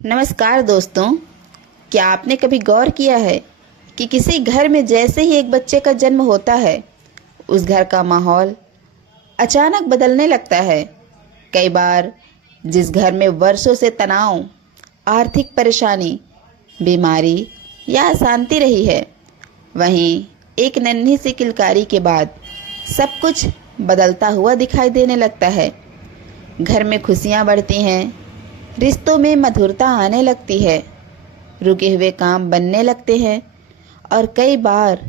नमस्कार दोस्तों। क्या आपने कभी गौर किया है कि किसी घर में जैसे ही एक बच्चे का जन्म होता है उस घर का माहौल अचानक बदलने लगता है। कई बार जिस घर में वर्षों से तनाव, आर्थिक परेशानी, बीमारी या अशांति रही है, वहीं एक नन्ही सी किलकारी के बाद सब कुछ बदलता हुआ दिखाई देने लगता है। घर में खुशियाँ बढ़ती हैं, रिश्तों में मधुरता आने लगती है, रुके हुए काम बनने लगते हैं और कई बार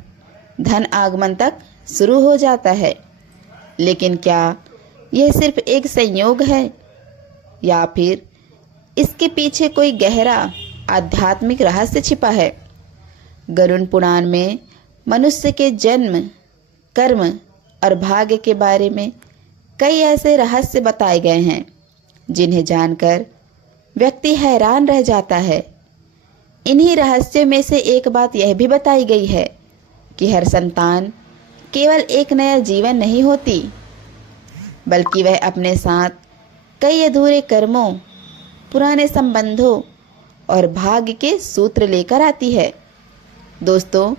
धन आगमन तक शुरू हो जाता है। लेकिन क्या यह सिर्फ एक संयोग है या फिर इसके पीछे कोई गहरा आध्यात्मिक रहस्य छिपा है? गरुड़ पुराण में मनुष्य के जन्म, कर्म और भाग्य के बारे में कई ऐसे रहस्य बताए गए हैं जिन्हें जानकर व्यक्ति हैरान रह जाता है। इन्हीं रहस्यों में से एक बात यह भी बताई गई है कि हर संतान केवल एक नया जीवन नहीं होती, बल्कि वह अपने साथ कई अधूरे कर्मों, पुराने संबंधों और भाग्य के सूत्र लेकर आती है। दोस्तों,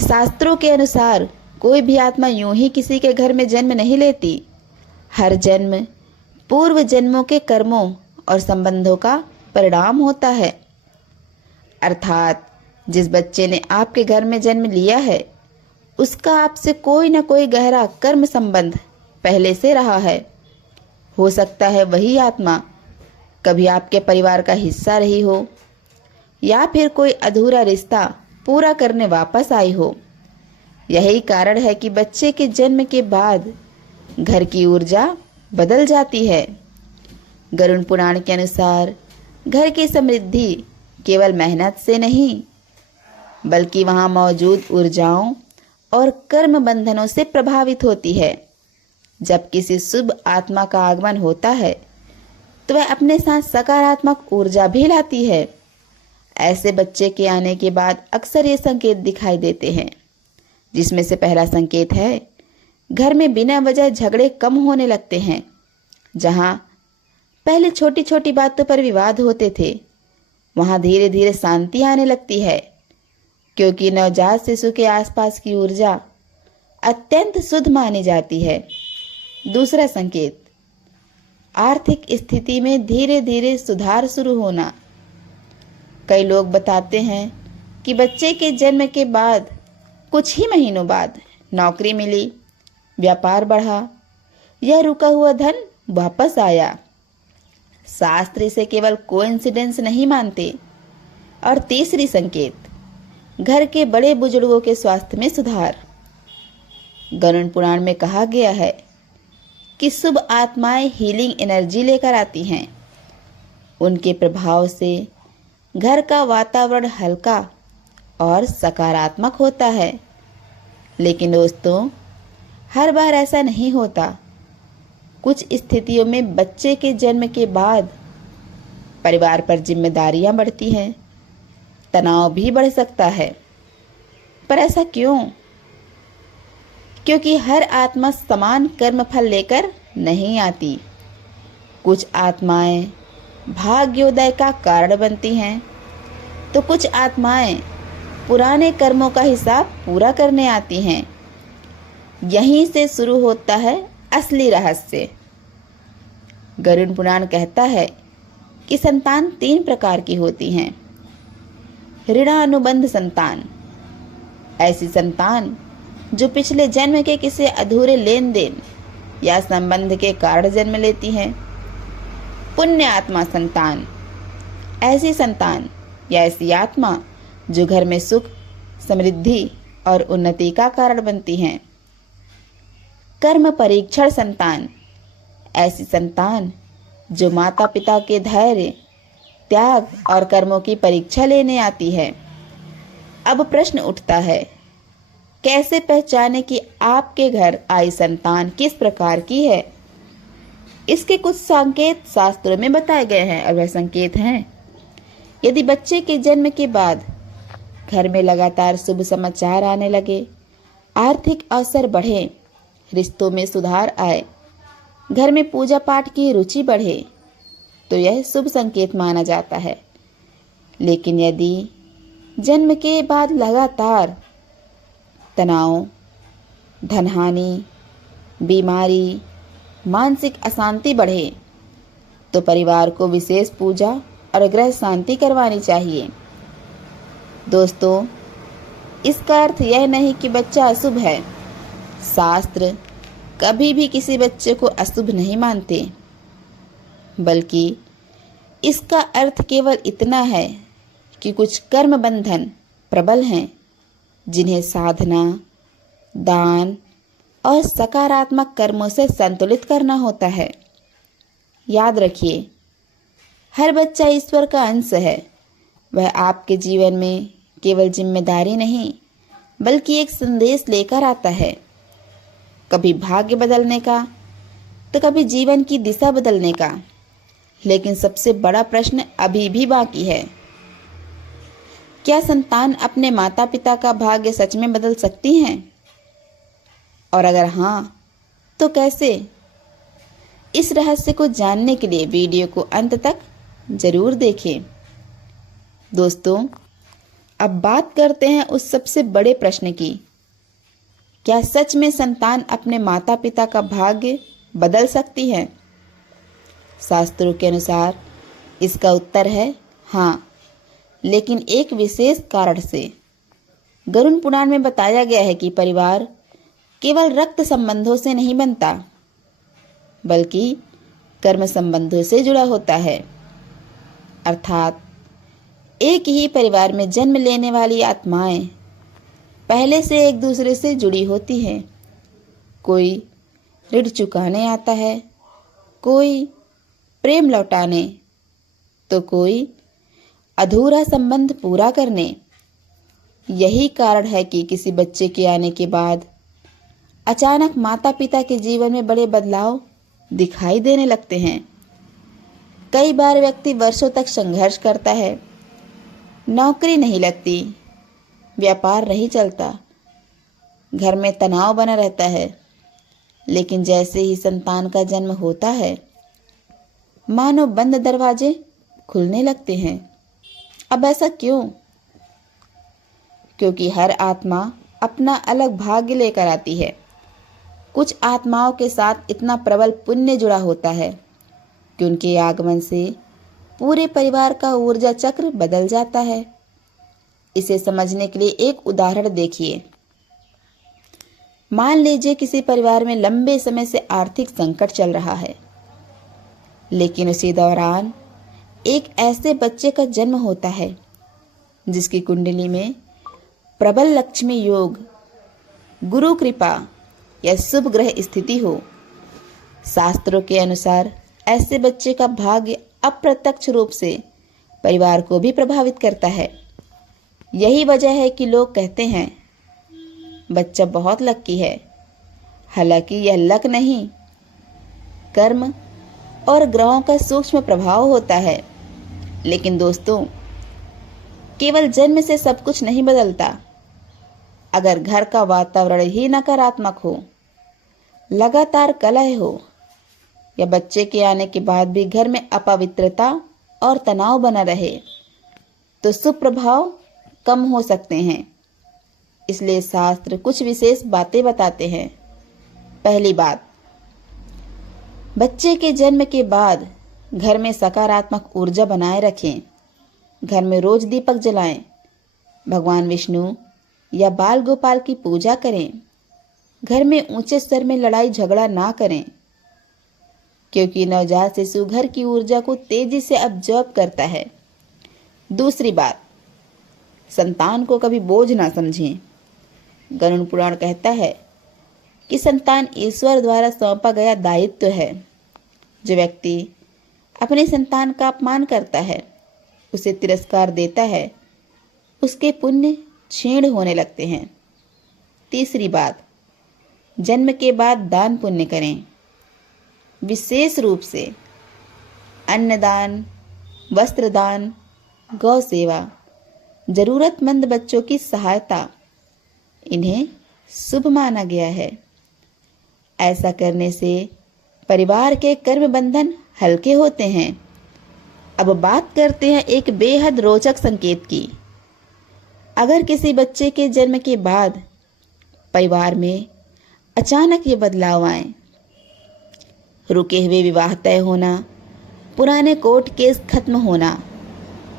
शास्त्रों के अनुसार कोई भी आत्मा यूं ही किसी के घर में जन्म नहीं लेती। हर जन्म पूर्व जन्मों के कर्मों और संबंधों का परिणाम होता है। अर्थात जिस बच्चे ने आपके घर में जन्म लिया है उसका आपसे कोई न कोई गहरा कर्म संबंध पहले से रहा है। हो सकता है वही आत्मा कभी आपके परिवार का हिस्सा रही हो या फिर कोई अधूरा रिश्ता पूरा करने वापस आई हो। यही कारण है कि बच्चे के जन्म के बाद घर की ऊर्जा बदल जाती है। गरुड़ पुराण के अनुसार घर की समृद्धि केवल मेहनत से नहीं, बल्कि वहां मौजूद ऊर्जाओं और कर्म बंधनों से प्रभावित होती है। जब किसी शुभ आत्मा का आगमन होता है तो वह अपने साथ सकारात्मक ऊर्जा भी लाती है। ऐसे बच्चे के आने के बाद अक्सर ये संकेत दिखाई देते हैं, जिसमें से पहला संकेत है घर में बिना वजह झगड़े कम होने लगते हैं। जहां पहले छोटी छोटी बातों पर विवाद होते थे, वहां धीरे धीरे शांति आने लगती है, क्योंकि नवजात शिशु के आसपास की ऊर्जा अत्यंत शुद्ध मानी जाती है। दूसरा संकेत, आर्थिक स्थिति में धीरे धीरे सुधार शुरू होना। कई लोग बताते हैं कि बच्चे के जन्म के बाद कुछ ही महीनों बाद नौकरी मिली, व्यापार बढ़ा या रुका हुआ धन वापस आया। शास्त्र इसे केवल कोइंसिडेंस नहीं मानते। और तीसरी संकेत, घर के बड़े बुजुर्गों के स्वास्थ्य में सुधार। गरुड़ पुराण में कहा गया है कि शुभ आत्माएं हीलिंग एनर्जी लेकर आती हैं। उनके प्रभाव से घर का वातावरण हल्का और सकारात्मक होता है। लेकिन दोस्तों, हर बार ऐसा नहीं होता। कुछ स्थितियों में बच्चे के जन्म के बाद परिवार पर जिम्मेदारियां बढ़ती हैं, तनाव भी बढ़ सकता है। पर ऐसा क्यों? क्योंकि हर आत्मा समान कर्म फल लेकर नहीं आती। कुछ आत्माएं भाग्योदय का कारण बनती हैं, तो कुछ आत्माएं पुराने कर्मों का हिसाब पूरा करने आती हैं। यहीं से शुरू होता है असली रहस्य। गरुड़ पुराण कहता है कि संतान 3 प्रकार की होती हैं। ऋणानुबंध संतान, ऐसी संतान जो पिछले जन्म के किसी अधूरे लेन देन या संबंध के कारण जन्म लेती है। पुण्य आत्मा संतान, ऐसी संतान या ऐसी आत्मा जो घर में सुख, समृद्धि और उन्नति का कारण बनती हैं। कर्म परीक्षण संतान, ऐसी संतान जो माता पिता के धैर्य, त्याग और कर्मों की परीक्षा लेने आती है। अब प्रश्न उठता है, कैसे पहचाने कि आपके घर आई संतान किस प्रकार की है? इसके कुछ संकेत शास्त्रों में बताए गए हैं और वह संकेत हैं, यदि बच्चे के जन्म के बाद घर में लगातार शुभ समाचार आने लगे, आर्थिक अवसर बढ़े, रिश्तों में सुधार आए, घर में पूजा पाठ की रुचि बढ़े, तो यह शुभ संकेत माना जाता है। लेकिन यदि जन्म के बाद लगातार तनाव, धनहानि, बीमारी, मानसिक अशांति बढ़े तो परिवार को विशेष पूजा और ग्रह शांति करवानी चाहिए। दोस्तों, इसका अर्थ यह नहीं कि बच्चा अशुभ है। शास्त्र कभी भी किसी बच्चे को अशुभ नहीं मानते, बल्कि इसका अर्थ केवल इतना है कि कुछ कर्म बंधन प्रबल हैं जिन्हें साधना, दान और सकारात्मक कर्मों से संतुलित करना होता है। याद रखिए, हर बच्चा ईश्वर का अंश है। वह आपके जीवन में केवल जिम्मेदारी नहीं, बल्कि एक संदेश लेकर आता है, कभी भाग्य बदलने का तो कभी जीवन की दिशा बदलने का। लेकिन सबसे बड़ा प्रश्न अभी भी बाकी है, क्या संतान अपने माता पिता का भाग्य सच में बदल सकती हैं? और अगर हाँ, तो कैसे? इस रहस्य को जानने के लिए वीडियो को अंत तक जरूर देखें। दोस्तों, अब बात करते हैं उस सबसे बड़े प्रश्न की, क्या सच में संतान अपने माता पिता का भाग्य बदल सकती है? शास्त्रों के अनुसार इसका उत्तर है हाँ, लेकिन एक विशेष कारण से। गरुड़ पुराण में बताया गया है कि परिवार केवल रक्त संबंधों से नहीं बनता, बल्कि कर्म संबंधों से जुड़ा होता है। अर्थात एक ही परिवार में जन्म लेने वाली आत्माएं पहले से एक दूसरे से जुड़ी होती हैं। कोई ऋण चुकाने आता है, कोई प्रेम लौटाने, तो कोई अधूरा संबंध पूरा करने। यही कारण है कि किसी बच्चे के आने के बाद अचानक माता पिता के जीवन में बड़े बदलाव दिखाई देने लगते हैं। कई बार व्यक्ति वर्षों तक संघर्ष करता है, नौकरी नहीं लगती, व्यापार नहीं चलता, घर में तनाव बना रहता है। लेकिन जैसे ही संतान का जन्म होता है, मानो बंद दरवाजे खुलने लगते हैं। अब ऐसा क्यों? क्योंकि हर आत्मा अपना अलग भाग्य लेकर आती है। कुछ आत्माओं के साथ इतना प्रबल पुण्य जुड़ा होता है कि उनके आगमन से पूरे परिवार का ऊर्जा चक्र बदल जाता है। इसे समझने के लिए एक उदाहरण देखिए। मान लीजिए किसी परिवार में लंबे समय से आर्थिक संकट चल रहा है, लेकिन उसी दौरान एक ऐसे बच्चे का जन्म होता है जिसकी कुंडली में प्रबल लक्ष्मी योग, गुरु कृपा या शुभ ग्रह स्थिति हो। शास्त्रों के अनुसार ऐसे बच्चे का भाग्य अप्रत्यक्ष रूप से परिवार को भी प्रभावित करता है। यही वजह है कि लोग कहते हैं बच्चा बहुत लकी है। हालांकि यह लक नहीं, कर्म और ग्रहों का सूक्ष्म प्रभाव होता है। लेकिन दोस्तों, केवल जन्म से सब कुछ नहीं बदलता। अगर घर का वातावरण ही नकारात्मक हो, लगातार कलह हो, या बच्चे के आने के बाद भी घर में अपवित्रता और तनाव बना रहे, तो शुभ प्रभाव कम हो सकते हैं। इसलिए शास्त्र कुछ विशेष बातें बताते हैं। पहली बात, बच्चे के जन्म के बाद घर में सकारात्मक ऊर्जा बनाए रखें। घर में रोज दीपक जलाएं, भगवान विष्णु या बाल गोपाल की पूजा करें। घर में ऊंचे स्वर में लड़ाई झगड़ा ना करें, क्योंकि नवजात शिशु घर की ऊर्जा को तेजी से अब्जॉर्ब करता है। दूसरी बात, संतान को कभी बोझ ना समझें। गरुड़ पुराण कहता है कि संतान ईश्वर द्वारा सौंपा गया दायित्व है। जो व्यक्ति अपने संतान का अपमान करता है, उसे तिरस्कार देता है, उसके पुण्य क्षीण होने लगते हैं। तीसरी बात, जन्म के बाद दान पुण्य करें। विशेष रूप से अन्नदान, वस्त्रदान, गौ सेवा, जरूरतमंद बच्चों की सहायता, इन्हें शुभ माना गया है। ऐसा करने से परिवार के कर्म बंधन हल्के होते हैं अब बात करते हैं एक बेहद रोचक संकेत की। अगर किसी बच्चे के जन्म के बाद परिवार में अचानक ये बदलाव आए, रुके हुए विवाह तय होना, पुराने कोर्ट केस खत्म होना,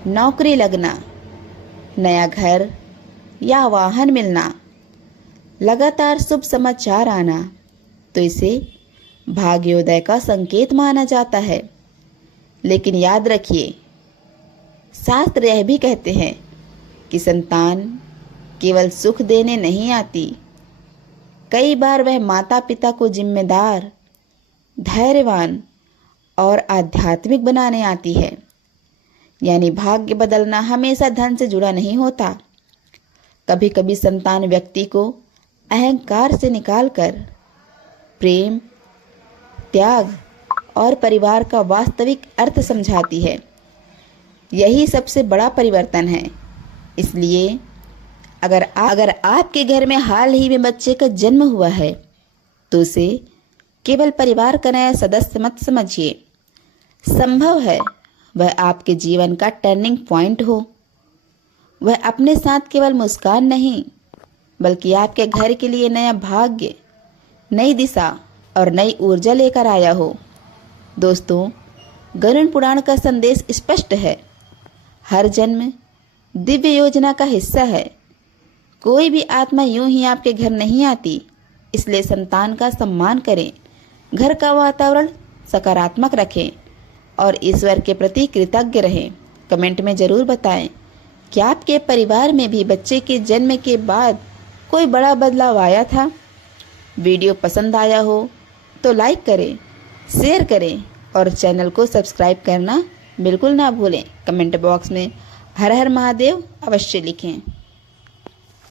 नौकरी लगना, नया घर या वाहन मिलना, लगातार शुभ समाचार आना, तो इसे भाग्योदय का संकेत माना जाता है। लेकिन याद रखिए, शास्त्र यह भी कहते हैं कि संतान केवल सुख देने नहीं आती, कई बार वह माता पिता को जिम्मेदार, धैर्यवान और आध्यात्मिक बनाने आती है। यानी भाग्य बदलना हमेशा धन से जुड़ा नहीं होता। कभी कभी संतान व्यक्ति को अहंकार से निकालकर प्रेम, त्याग और परिवार का वास्तविक अर्थ समझाती है। यही सबसे बड़ा परिवर्तन है। इसलिए अगर आपके घर में हाल ही में बच्चे का जन्म हुआ है, तो उसे केवल परिवार का नया सदस्य मत समझिए। संभव है वह आपके जीवन का टर्निंग पॉइंट हो। वह अपने साथ केवल मुस्कान नहीं, बल्कि आपके घर के लिए नया भाग्य, नई दिशा और नई ऊर्जा लेकर आया हो। दोस्तों, गरुड़ पुराण का संदेश स्पष्ट है। हर जन्म दिव्य योजना का हिस्सा है। कोई भी आत्मा यूं ही आपके घर नहीं आती। इसलिए संतान का सम्मान करें, घर का वातावरण सकारात्मक रखें और ईश्वर के प्रति कृतज्ञ रहें। कमेंट में ज़रूर बताएं कि आपके परिवार में भी बच्चे के जन्म के बाद कोई बड़ा बदलाव आया था। वीडियो पसंद आया हो तो लाइक करें, शेयर करें और चैनल को सब्सक्राइब करना बिल्कुल ना भूलें। कमेंट बॉक्स में हर हर महादेव अवश्य लिखें।